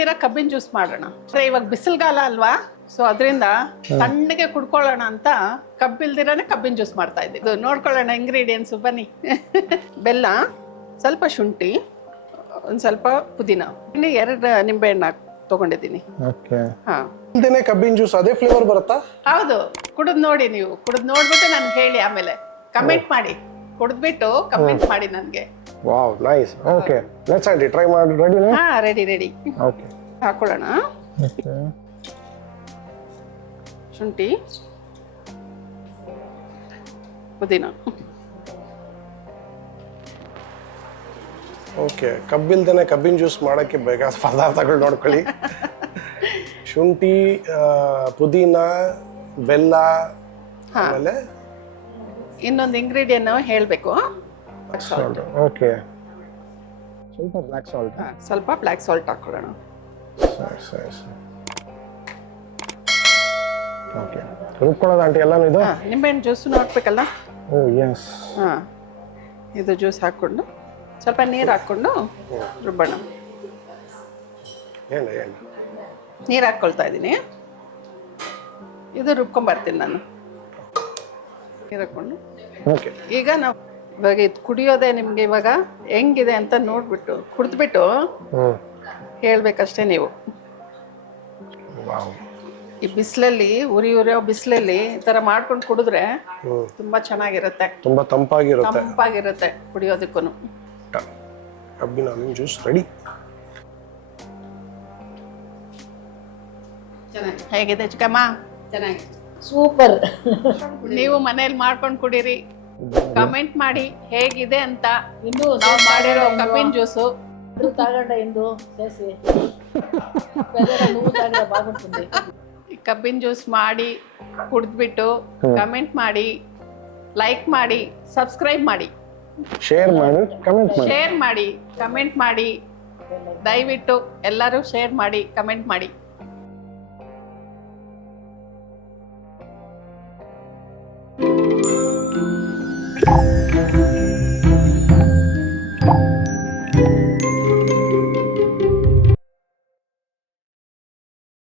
ಕಬ್ಬಿಲ್ದಿರ ಕಬ್ಬಿನ ಜ್ಯೂಸ್ ಮಾಡೋಣ. ಇವಾಗ ಬಿಸಿಲುಗಾಲ ಅಲ್ವಾ, ಸೊ ಅದರಿಂದ ತಣ್ಣಗೆ ಕುಡ್ಕೊಳ್ಳೋಣ ಅಂತ ಕಬ್ಬಿಲ್ದಿರನೇ ಕಬ್ಬಿನ ಜ್ಯೂಸ್ ಮಾಡ್ತಾ ಇದ್ದೀವಿ. ನೋಡ್ಕೊಳ್ಳೋಣ ಇಂಗ್ರೀಡಿಯೆಂಟ್ಸ್, ಬನ್ನಿ. ಬೆಲ್ಲ, ಸ್ವಲ್ಪ ಶುಂಠಿ, ಒಂದು ಸ್ವಲ್ಪ ಪುದೀನ, ಇನ್ನು 2 ನಿಂಬೆಹಣ್ಣು ತಗೊಂಡಿದ್ದೀನಿ. ಕಬ್ಬಿನ ಜ್ಯೂಸ್ ಅದೇ ಫ್ಲೇವರ್ ಬರುತ್ತಾ? ಹೌದು, ಕುಡಿದು ನೋಡಿ. ನೀವು ಕುಡಿದು ನೋಡ್ಬಿಟ್ಟು ನನ್ಗೆ ಹೇಳಿ, ಆಮೇಲೆ ಕಮೆಂಟ್ ಮಾಡಿ. ಕುಡಿದ್ಬಿಟ್ಟು ಕಮೆಂಟ್ ಮಾಡಿ ನನಗೆ. Wow, nice. Okay, let's try ಮಾಡಿ. ರೆಡಿ? ಹಾ, ರೆಡಿ. ಓಕೆ, ಹಾಕೊಳ್ಳೋಣ. ಶುಂಠಿ, ಪುದೀನ. ಓಕೆ, ಕಬ್ಬಿಲ್ದೇನೆ ಕಬ್ಬಿನ ಜ್ಯೂಸ್ ಮಾಡೋಕ್ಕೆ ಬೇಕಾದ ಪದಾರ್ಥಗಳು ನೋಡ್ಕೊಳ್ಳಿ. ಶುಂಠಿ, ಪುದೀನ, ಬೆಲ್ಲ, ಆಮೇಲೆ ಇನ್ನೊಂದು ಇಂಗ್ರೀಡಿಯೆಂಟ್ ಹೇಳಬೇಕು. ಓಕೆ, ಸ್ವಲ್ಪ ಬ್ಲ್ಯಾಕ್ ಸಾಲ್ಟ್. ಸ್ವಲ್ಪ ಬ್ಲ್ಯಾಕ್ ಸಾಲ್ಟ್ ಹಾಕೊಳ್ಳೋಣ. ಸರಿ. ಓಕೆ, ರುಬ್ಕೊಳ್ಳೋದು ಆಂಟಿ ಎಲ್ಲಾನು ಇದು? ನಿಂಬೆಹಣ್ಣು ಜ್ಯೂಸು ಹಾಕ್ಬೇಕಲ್ಲ? ಓ ಎಸ್. ಹಾಂ, ಇದು ಜ್ಯೂಸ್ ಹಾಕ್ಕೊಂಡು ಸ್ವಲ್ಪ ನೀರು ಹಾಕ್ಕೊಂಡು ರುಬ್ಬೋಣ. ಏನು ನೀರು ಹಾಕ್ಕೊಳ್ತಾ ಇದ್ದೀನಿ. ಇದು ರುಬ್ಕೊಂಬರ್ತೀನಿ ನಾನು. ನೀರು ಹಾಕ್ಕೊಂಡು ಓಕೆ. ಈಗ ನಾವು ಇವಾಗ ಇದು ಕುಡಿಯೋದೇ ನಿಮಗೆ ಇವಾಗ ಹೆಂಗಿದೆ ಅಂತ ನೋಡ್ಬಿಟ್ಟು ಕುಡಿದ್ಬಿಟ್ಟು ಹೇಳ್ಬೇಕಷ್ಟೇ ನೀವು. ಈ ಬಿಸಿಲಲ್ಲಿ ಉರಿಯೋ ಬಿಸಿಲಲ್ಲಿ ಈ ಥರ ಮಾಡ್ಕೊಂಡು ಕುಡಿದ್ರೆ ತುಂಬ ಚೆನ್ನಾಗಿರುತ್ತೆ, ತುಂಬ ತಂಪಾಗಿರುತ್ತೆ ಕುಡಿಯೋದಕ್ಕೂ. ಕಬ್ಬಿನ ಜ್ಯೂಸ್ ರೆಡಿ. ಹೇಗಿದೆ ಚಿಕ್ಕಮ್ಮ? ಚೆನ್ನಾಗಿ, ಸೂಪರ್. ನೀವು ಮನೇಲಿ ಮಾಡ್ಕೊಂಡು ಕುಡೀರಿ, ಕಮೆಂಟ್ ಮಾಡಿ ಹೇಗಿದೆ ಅಂತ. ಇನ್ನು ನಾವು ಮಾಡಿರೋ ಕಬ್ಬಿನ ಜ್ಯೂಸು తాగండి ఇందు చేసి నువ్వు తాగ బాగుంటుంది. ಕಬ್ಬಿನ ಜ್ಯೂಸ್ ಮಾಡಿ ಕುಡಿದ್ಬಿಟ್ಟು ಕಮೆಂಟ್ ಮಾಡಿ, ಲೈಕ್ ಮಾಡಿ, ಸಬ್ಸ್ಕ್ರೈಬ್ ಮಾಡಿ, ಶೇರ್ ಮಾಡಿ, ಕಮೆಂಟ್ ಮಾಡಿ. ದಯವಿಟ್ಟು ಎಲ್ಲರೂ ಶೇರ್ ಮಾಡಿ, ಕಮೆಂಟ್ ಮಾಡಿ.